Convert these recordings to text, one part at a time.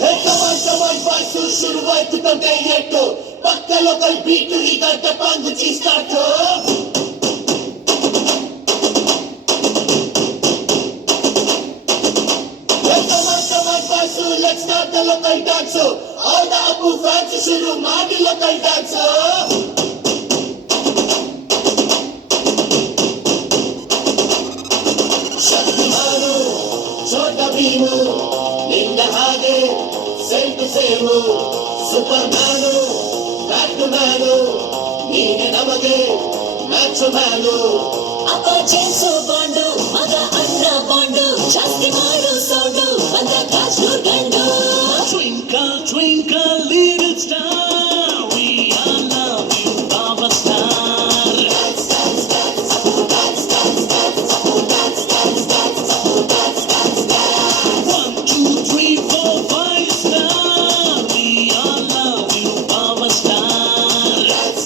Boys ಶುರುವಾಯ್ತು ತಂದೆ ಏಟು ಪಕ್ಕ ಲೋಕಲ್ ಬೀಟು ಈಗ ಟಪಾಂಗು ಚೀ start boys let's start the local dance all the Appu fans ಶುರು ಮಾಡಿ ಲೋಕಲ್ ಡ್ಯಾನ್ಸ್ ಶಕ್ತಿಮಾನು ಛೋಟ ಭೀಮು ನಿನ್ನ ಹಾಗೆ save superman batman ನೀನೆ ನಮಗೆ ಮ್ಯಾಚ್ ಮ್ಯಾನು ಅಪ್ಪ ಜೇಮ್ಸು ಬಾಂಡು ಮಗ ಅಣ್ಣ ಬಾಂಡು ಜಾಸ್ತಿ ಮಾಡು ಸೌಂಡು ಬಂದ ಕಾಶ್ನೂರ್ ಗಂಡು Twinkle, twinkle, little star, we all love you, our star. One, two, three, four, five star, we all love you, our star.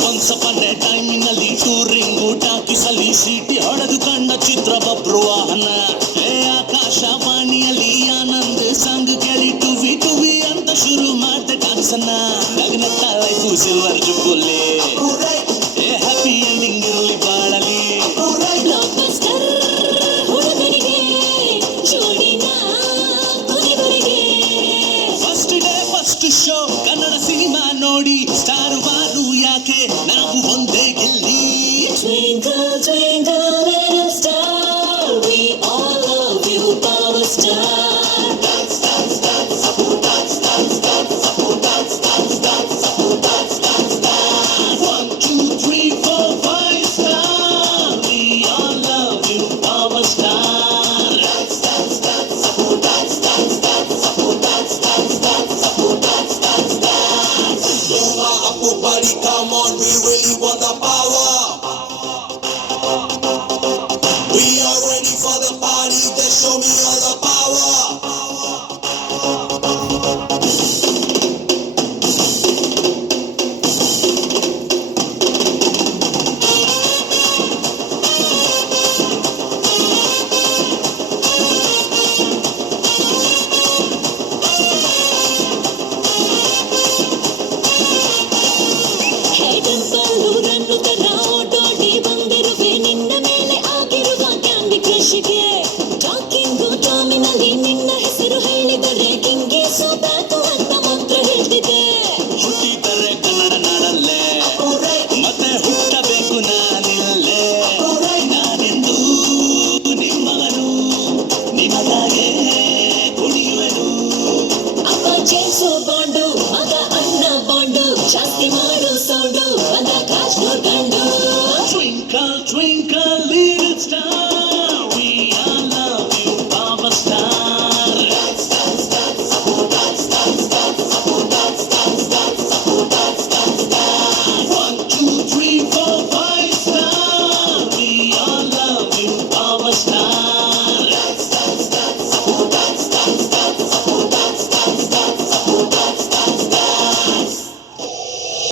Once upon a time ನಲ್ಲಿ touring ಟಾಕಿಸಲಿ city ಹೊಡೆದು ಕಂಡ ಚಿತ್ರ ಬಬ್ರು ವಾಹನ ಆಕಾಶವಾಣಿಯಲ್ಲಿ ಆನಂದ್ ಸಂಗ್ ಕೇಳಿ ಟುವಿ ಟುವಿ ಅಂತ ಶುರು ಮಾಡ್ದೆ ಡಾನ್ಸನ್ನ ನಗ್ನತ್ತ life silver jubilee happy ending ಇರಲಿ ಬಾಳಲಿ ಬ್ಲಾಕ್ ಬಸ್ಟರ್ ಹುಡುಗನಿಗೆ ಜೋಡಿನ ಕೊನೆವರೆಗೆ first day first show Kannada cinema ನೋಡಿ ಸ್ಟಾರ್ ವಾರು ಯಾಕೆ ನಾವು ಒಂದೇ ಗೆಲ್ಲಿ Twinkle, twinkle, little star, we all love you, power star. One, two, three, four, five star, we all love you, our star. Buddy, come on, we really want the power. We are ready for the party, then show me all the power. ಹೆಡಂಬಲ್ಲೂರನ್ನು ತನ್ನ ಓಡೋಡಿ ಬಂದಿರುವೆ ನಿನ್ನ ಮೇಲೆ ಆಗಿರುವ candy ಕ್ರಶ್ಗೆ